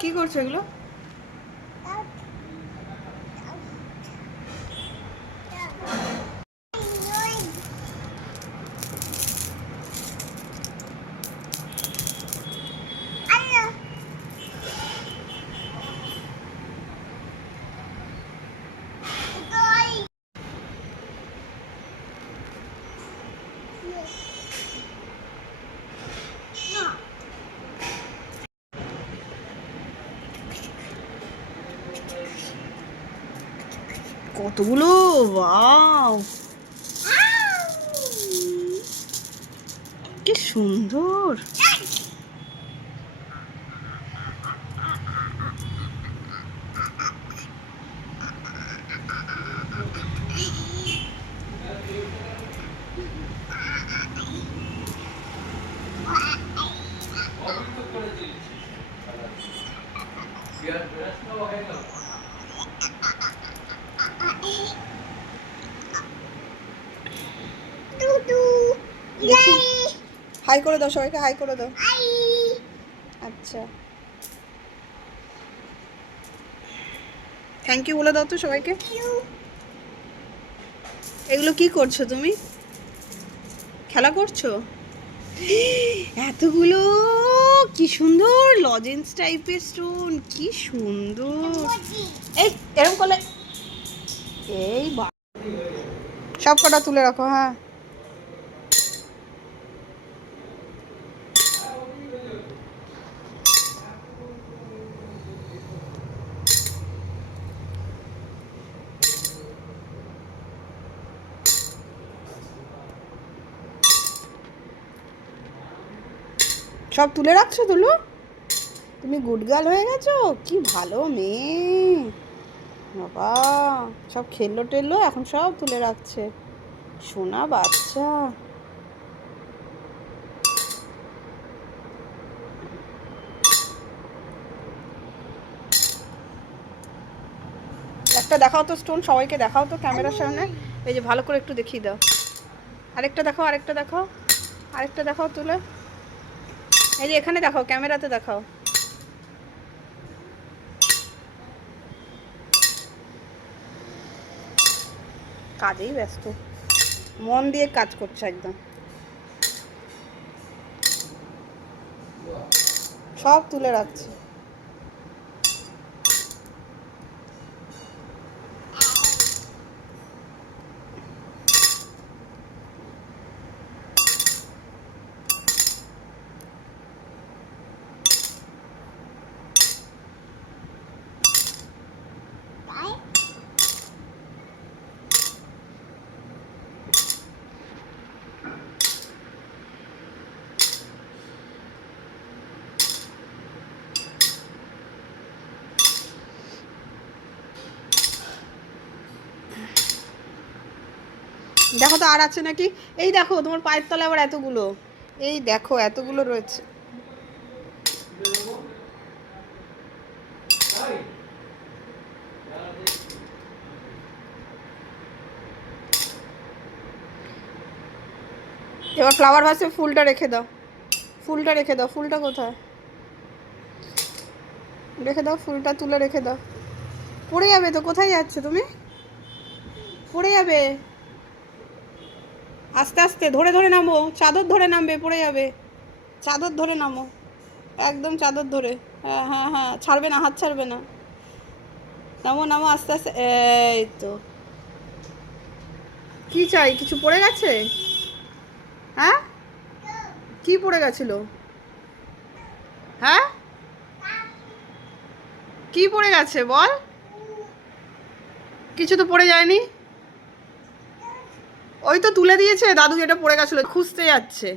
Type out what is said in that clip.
কি করছো এগুলো? কতগুলো! ওয়াও, কি সুন্দর! হাই করে দাও সবাইকে, হাই করে দাও। আচ্ছা, থ্যাংক ইউ বলে দাও তো সবাইকে। এগুলো কি করছো তুমি? খেলা করছো? এতগুলো! কি সুন্দর লজেন্স টাইপের স্টোন, কি সুন্দর! এই এরকম করলে এই সব কটা তুলে রাখো। হ্যাঁ, সব তুলে রাখছো তুলু? তুমি গুড গার্ল হয়ে গেছো, কি ভালো মেয়ে বাবা! সব খেললো টেললো, এখন সব তুলে রাখছে, সোনা বাচ্চা। একটা দেখাও তো স্টোন, সবাইকে দেখাও তো ক্যামেরার সামনে। এই যে ভালো করে একটু দেখিয়ে দাও। আরেকটা দেখাও, আরেকটা দেখাও, আরেকটা দেখাও তুলে। এই যে এখানে দেখাও, ক্যামেরাতে দেখাও। কাজেই ব্যস্ত, মন দিয়ে কাজ করছে একদম। সব তুলে রাখছে। দেখো তো আর আছে নাকি। এই দেখো তোমার পায়ের তলায় আবার এতগুলো, এই দেখো এতগুলো রয়েছে। এবার ফ্লাওয়ার ভাসে ফুলটা রেখে দাও, ফুলটা রেখে দাও। ফুলটা কোথায়? রেখে দাও, ফুলটা তুলে রেখে দাও। পড়ে যাবে তো, কোথায় যাচ্ছে তুমি? পড়ে যাবে, আস্তে আস্তে ধরে ধরে নামো, চাদর ধরে নামবে, পড়ে যাবে। চাদর ধরে নামো, একদম চাদর ধরে। হ্যাঁ হ্যাঁ হ্যাঁ, ছাড়বে না, হাত ছাড়বে না। নামো নামো আস্তে আস্তে, এই তো। কি চাই? কিছু পড়ে গেছে? হ্যাঁ, কি পড়ে গেছিল? হ্যাঁ, কি পড়ে গেছে বল? কিছু তো পড়ে যায়নি। ওই তো তুলে দিয়েছে দাদু, যেটা পড়ে গেছিল খুঁজতে যাচ্ছে।